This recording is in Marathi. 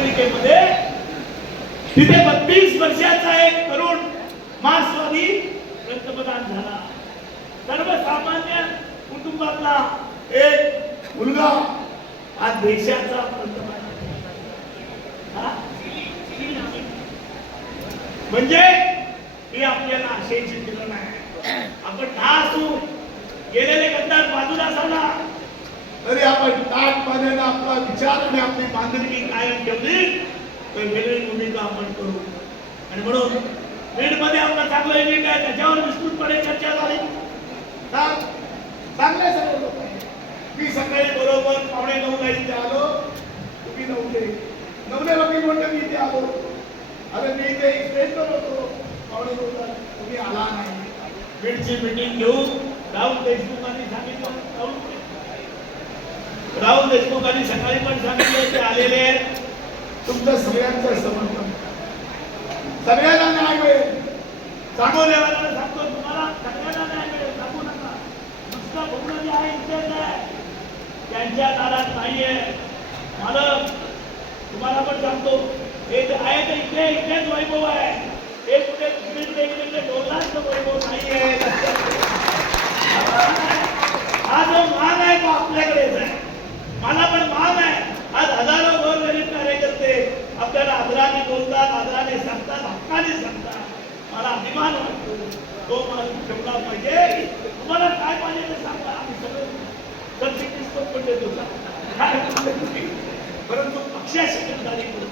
अमेरिकेमध्ये तिथे बत्तीस वर्षाचा एक तरुण मार्क्सवादी पंतप्रधान झाला. सर्वसामान्य कुटुंबातला एक मुलगा हा देशाचा पंतप्रधान. म्हणजे मी आपल्याला आशयाची दिलं नाही. आपण दहा असू गेलेले गद्दार बाजूला झाला आपण ताटपणाने आपला विचार आणि आपली बांधणी कायम ठेवली तर वेगळी भूमिका आपण करू. आणि म्हणून वेळमध्ये आपला चांगलं इव्हेंट आहे त्याच्यावर विस्तृतपणे चर्चा झाली. चांगले सगळे लोक. मी सकाळी बरोबर पावणे नऊला इथे आलो. तुम्ही नव्हते नवले वकील म्हणते मी इथे आलो. अरे मी इथे स्टेजवर होतो. पावणे नऊला तुम्ही आला नाही. बीडची मीटिंग घेऊन राहुल देशमुखांनी सांगितलं. राहुल देशमुखांनी सकाळी पण सांगितलं ते आलेले आहेत. तुमचं सगळ्यांचं समर्थन. सगळ्यांना न्याय मिळेल. चांगोलेवाला सांगतो तुम्हाला सगळ्यांना न्याय मिळेल सांगू नका. नुसतं बोलणं जे आहे इथेच आहे. त्यांच्या दारात नाहीये. मालक तुम्हाला पण सांगतो हे जे आहे ते इथे इथेच वैभव आहे. हे कुठे कुठे इकडे डोलाचं वैभव नाहीये. हा जो मान आहे तो आपल्याकडेच आहे मला पण मान आहे आज हजारो गोरगरीब कार्यकर्ते आपल्याला बोलतात आदराने सांगतात हक्काने सांगतात. मला अभिमान वाटतो. तो मला ठेवला पाहिजे. तुम्हाला काय पाहिजे ते सांगा. आम्ही सगळं सरचिटणीस पण पण देतो काय परंतु पक्षाशी गद्दारी करू